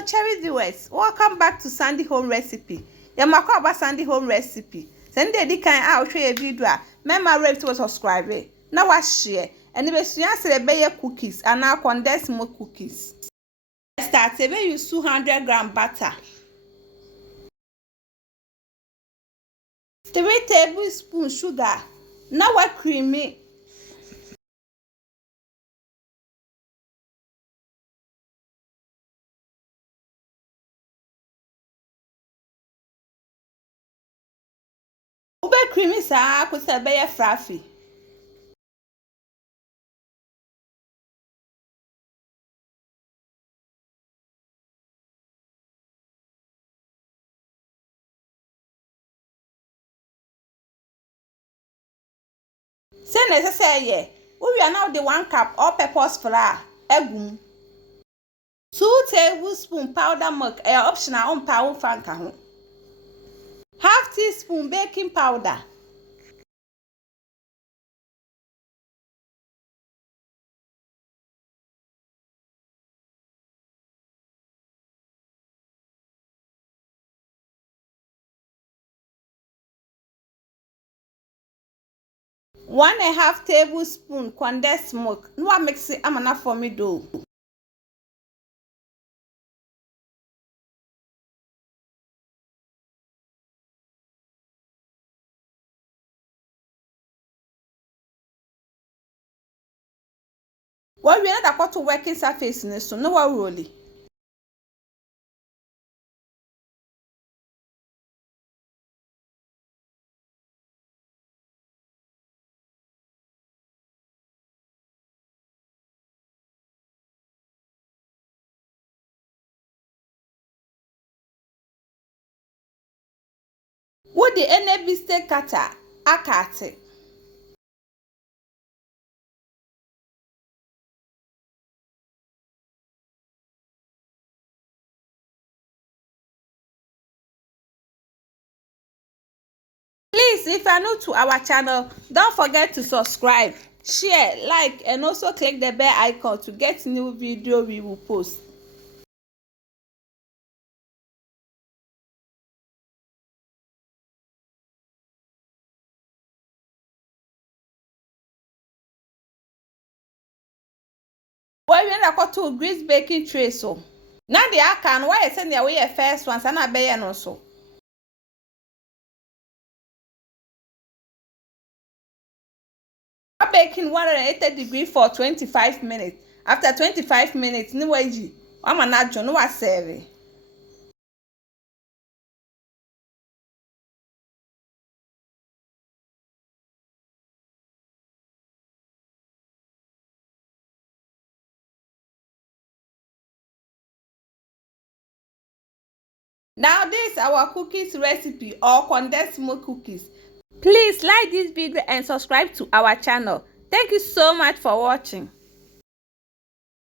Hello, cherry viewers. Welcome back to Sandy Home Recipe. Yamako about Sandy Home Recipe. Send the kind out share video. Remember rate to subscribe. Now I share. And if you answer the cookies and now condensed milk cookies. Start. We use 200-gram butter, 3 tablespoons sugar. Now I creamy. Ube creamy sa kusa be fluffy. Say necessary. We are now the 1 cup all-purpose flour. Egum. 2 tablespoons powder milk. Optional on power fanka. Half teaspoon baking powder. One and a half tablespoon condensed milk. No one mix it amana for me do. What we not got to working surface in so no worry. What the NB steak cutter akate. Please, if you are new to our channel, don't forget to subscribe, share, like, and also click the bell icon to get new video we will post. Why we not got to grease baking tray so? Now the can why I send away a first one and I bear no so. Baking 180 for 25 minutes. After 25 minutes, no way. I'm not John was serving. Now this is our cookies recipe or condensed milk cookies. Please like this video and subscribe to our channel. Thank you so much for watching.